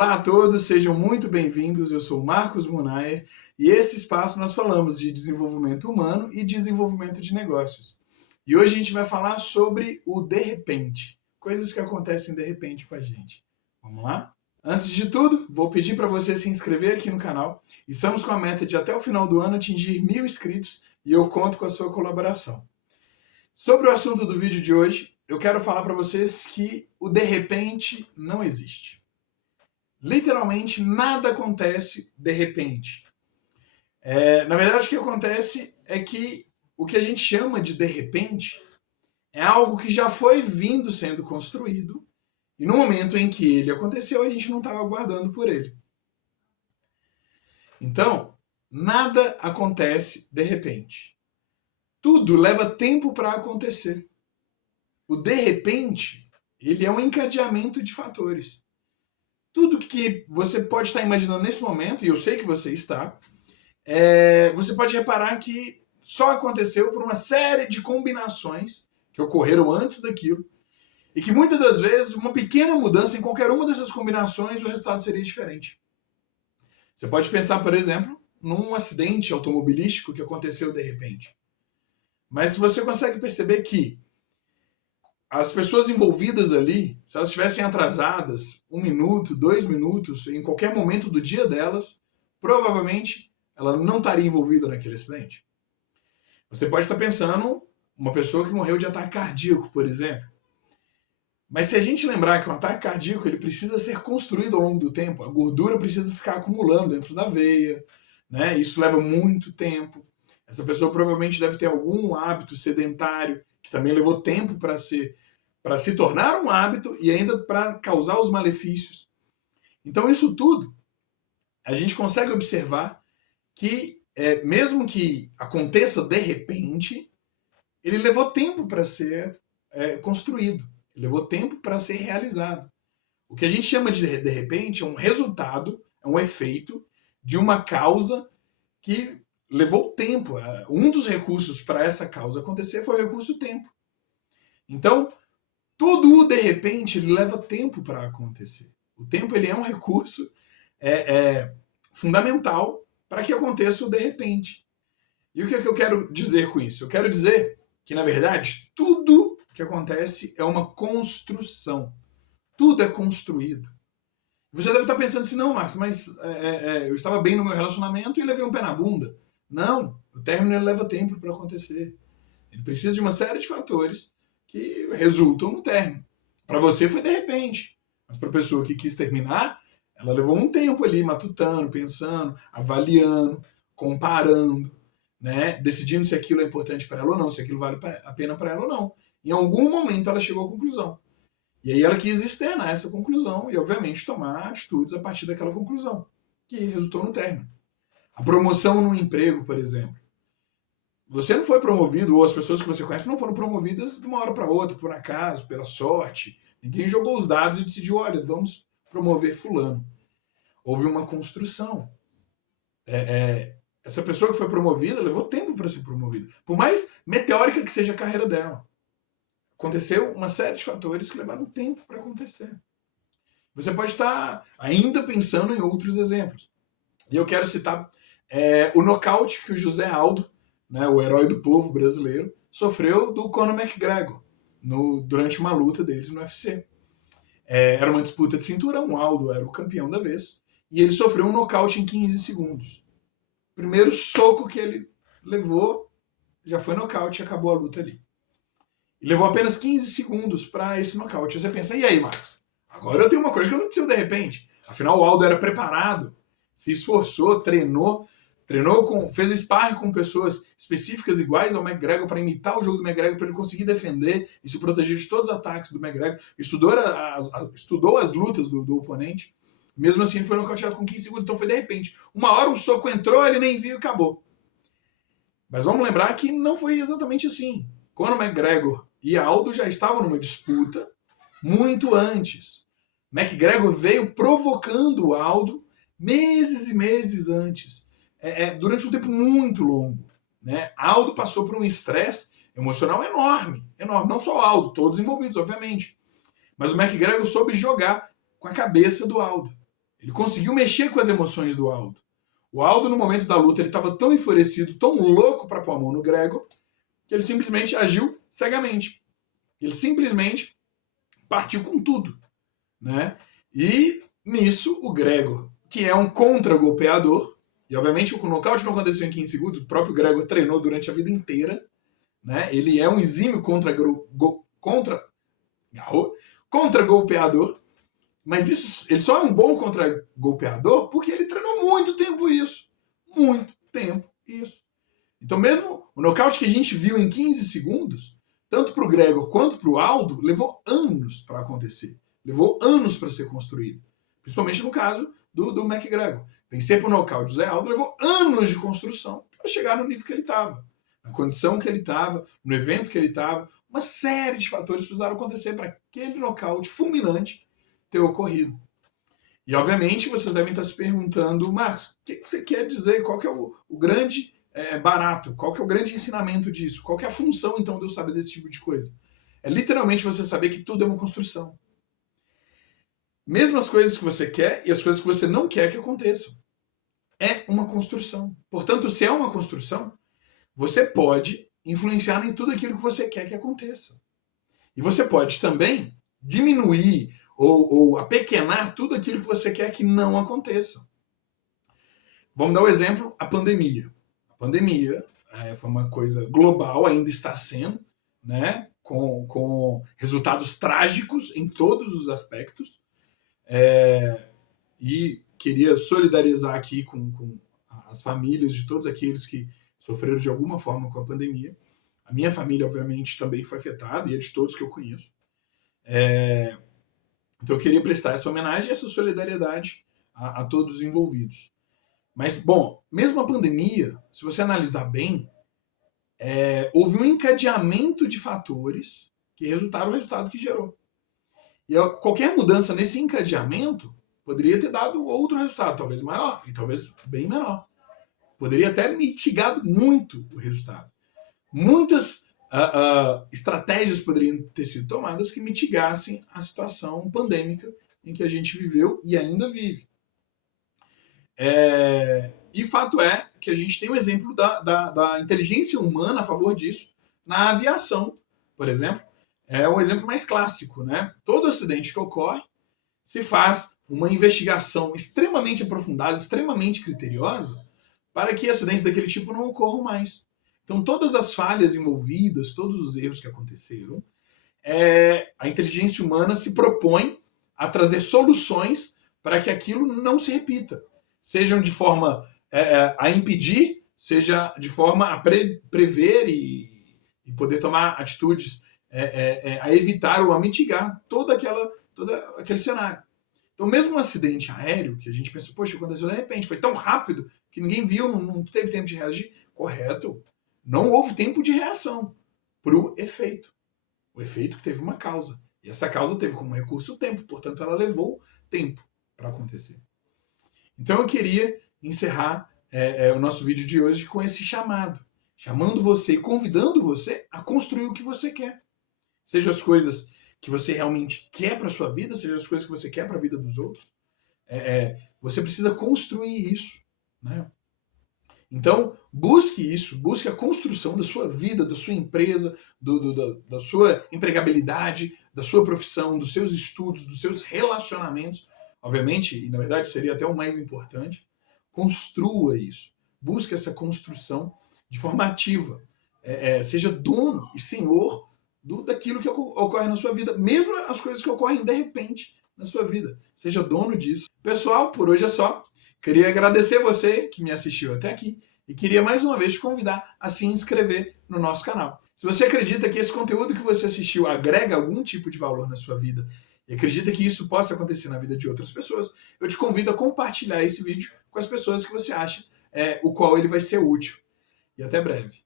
Olá a todos, sejam muito bem-vindos. Eu sou o Marcos Munayer e esse espaço nós falamos de desenvolvimento humano e desenvolvimento de negócios. E hoje a gente vai falar sobre o de repente, coisas que acontecem de repente com a gente. Vamos lá? Antes de tudo, vou pedir para você se inscrever aqui no canal. Estamos com a meta de até o final do ano atingir 1000 inscritos e eu conto com a sua colaboração. Sobre o assunto do vídeo de hoje, eu quero falar para vocês que o de repente não existe. Literalmente nada acontece de repente. Na verdade, o que acontece é que o que a gente chama de repente é algo que já foi vindo sendo construído e no momento em que ele aconteceu, a gente não estava aguardando por ele. Então, nada acontece de repente. Tudo leva tempo para acontecer. O de repente, ele é um encadeamento de fatores. Tudo que você pode estar imaginando nesse momento, e eu sei que você está, você pode reparar que só aconteceu por uma série de combinações que ocorreram antes daquilo, e que muitas das vezes uma pequena mudança em qualquer uma dessas combinações, o resultado seria diferente. Você pode pensar, por exemplo, num acidente automobilístico que aconteceu de repente. Mas se você consegue perceber que as pessoas envolvidas ali, se elas estivessem atrasadas 1 minuto, 2 minutos, em qualquer momento do dia delas, provavelmente ela não estaria envolvida naquele acidente. Você pode estar pensando uma pessoa que morreu de ataque cardíaco, por exemplo. Mas se a gente lembrar que um ataque cardíaco ele precisa ser construído ao longo do tempo, a gordura precisa ficar acumulando dentro da veia, né? Isso leva muito tempo. Essa pessoa provavelmente deve ter algum hábito sedentário, que também levou tempo para se tornar um hábito e ainda para causar os malefícios. Então isso tudo, a gente consegue observar que, mesmo que aconteça de repente, ele levou tempo para ser construído, ele levou tempo para ser realizado. O que a gente chama de repente é um resultado, é um efeito de uma causa que levou tempo. Um dos recursos para essa causa acontecer foi o recurso tempo. Então, tudo de repente ele leva tempo para acontecer. O tempo ele é um recurso fundamental para que aconteça o de repente. E o que é que eu quero dizer com isso? Eu quero dizer que, na verdade, tudo que acontece é uma construção. Tudo é construído. Você deve estar pensando assim, não, Marcos, mas eu estava bem no meu relacionamento e levei um pé na bunda. Não, o término ele leva tempo para acontecer. Ele precisa de uma série de fatores que resultam no término. Para você foi de repente, mas para a pessoa que quis terminar, ela levou um tempo ali matutando, pensando, avaliando, comparando, né? Decidindo se aquilo é importante para ela ou não, se aquilo vale a pena para ela ou não. Em algum momento ela chegou à conclusão. E aí ela quis externar essa conclusão e, obviamente, tomar atitudes a partir daquela conclusão, que resultou no término. A promoção no emprego, por exemplo. Você não foi promovido, ou as pessoas que você conhece não foram promovidas de uma hora para outra, por acaso, pela sorte. Ninguém jogou os dados e decidiu, olha, vamos promover fulano. Houve uma construção. Essa pessoa que foi promovida levou tempo para ser promovida. Por mais meteórica que seja a carreira dela. Aconteceu uma série de fatores que levaram tempo para acontecer. Você pode estar ainda pensando em outros exemplos. E eu quero citar o nocaute que o José Aldo, né, o herói do povo brasileiro, sofreu do Conor McGregor durante uma luta deles no UFC. Era uma disputa de cinturão, o Aldo era o campeão da vez, e ele sofreu um nocaute em 15 segundos. Primeiro soco que ele levou, já foi nocaute e acabou a luta ali. E levou apenas 15 segundos para esse nocaute. Você pensa, e aí, Marcos? Agora eu tenho uma coisa que aconteceu de repente. Afinal, o Aldo era preparado, se esforçou, treinou, fez sparring com pessoas específicas iguais ao McGregor para imitar o jogo do McGregor, para ele conseguir defender e se proteger de todos os ataques do McGregor. Estudou as lutas do oponente. Mesmo assim, ele foi nocauteado com 15 segundos, então foi de repente. Uma hora um soco entrou, ele nem viu e acabou. Mas vamos lembrar que não foi exatamente assim. Conor McGregor e Aldo já estavam numa disputa muito antes. McGregor veio provocando o Aldo meses e meses antes. Durante um tempo muito longo. Né? Aldo passou por um estresse emocional enorme. Enorme. Não só o Aldo, todos envolvidos, obviamente. Mas o McGregor soube jogar com a cabeça do Aldo. Ele conseguiu mexer com as emoções do Aldo. O Aldo, no momento da luta, ele estava tão enfurecido, tão louco para pôr a mão no Gregor, que ele simplesmente agiu cegamente. Ele simplesmente partiu com tudo, né? E nisso, o Gregor, que é um contra-golpeador, e obviamente o nocaute não aconteceu em 15 segundos, o próprio Gregor treinou durante a vida inteira, né? Ele é um exímio contra-golpeador, mas ele só é um bom contra-golpeador porque ele treinou muito tempo isso. Muito tempo isso. Então mesmo o nocaute que a gente viu em 15 segundos, tanto para o Gregor quanto para o Aldo, levou anos para acontecer. Levou anos para ser construído. Principalmente no caso do McGregor. Vencer por nocaute do Zé Aldo levou anos de construção para chegar no nível que ele estava. Na condição que ele estava, no evento que ele estava. Uma série de fatores precisaram acontecer para aquele nocaute fulminante ter ocorrido. E obviamente vocês devem estar se perguntando, Marcos, o que você quer dizer? Qual que é o grande barato? Qual que é o grande ensinamento disso? Qual que é a função, então, de eu saber desse tipo de coisa? É literalmente você saber que tudo é uma construção. Mesmo as coisas que você quer e as coisas que você não quer que aconteçam. É uma construção. Portanto, se é uma construção, você pode influenciar em tudo aquilo que você quer que aconteça. E você pode também diminuir ou apequenar tudo aquilo que você quer que não aconteça. Vamos dar o exemplo, a pandemia. A pandemia foi uma coisa global, ainda está sendo, né? Com resultados trágicos em todos os aspectos. E queria solidarizar aqui com as famílias de todos aqueles que sofreram de alguma forma com a pandemia. A minha família, obviamente, também foi afetada, e a de todos que eu conheço. Então eu queria prestar essa homenagem e essa solidariedade a todos os envolvidos. Mas, bom, mesmo a pandemia, se você analisar bem, houve um encadeamento de fatores que resultaram no resultado que gerou. E qualquer mudança nesse encadeamento poderia ter dado outro resultado, talvez maior e talvez bem menor. Poderia até mitigado muito o resultado. Muitas estratégias poderiam ter sido tomadas que mitigassem a situação pandêmica em que a gente viveu e ainda vive. E fato é que a gente tem um exemplo da inteligência humana a favor disso na aviação, por exemplo. É um exemplo mais clássico, né? Todo acidente que ocorre se faz uma investigação extremamente aprofundada, extremamente criteriosa, para que acidentes daquele tipo não ocorram mais. Então, todas as falhas envolvidas, todos os erros que aconteceram, a inteligência humana se propõe a trazer soluções para que aquilo não se repita. Sejam de forma a impedir, seja de forma a prever e poder tomar atitudes a evitar ou a mitigar todo aquele cenário. Então, mesmo um acidente aéreo, que a gente pensa, poxa, aconteceu de repente, foi tão rápido que ninguém viu, não teve tempo de reagir, correto. Não houve tempo de reação para o efeito. O efeito que teve uma causa. E essa causa teve como recurso o tempo, portanto, ela levou tempo para acontecer. Então, eu queria encerrar o nosso vídeo de hoje com esse chamado. Chamando você e convidando você a construir o que você quer. Seja as coisas que você realmente quer para a sua vida, seja as coisas que você quer para a vida dos outros. Você precisa construir isso, né? Então, busque isso, busque a construção da sua vida, da sua empresa, da sua empregabilidade, da sua profissão, dos seus estudos, dos seus relacionamentos. Obviamente, e na verdade seria até o mais importante, construa isso. Busque essa construção de forma ativa. Seja dono e senhor daquilo que ocorre na sua vida, mesmo as coisas que ocorrem de repente na sua vida. Seja dono disso. Pessoal, por hoje é só. Queria agradecer você que me assistiu até aqui e queria mais uma vez te convidar a se inscrever no nosso canal. Se você acredita que esse conteúdo que você assistiu agrega algum tipo de valor na sua vida e acredita que isso possa acontecer na vida de outras pessoas, eu te convido a compartilhar esse vídeo com as pessoas que você acha o qual ele vai ser útil. E até breve.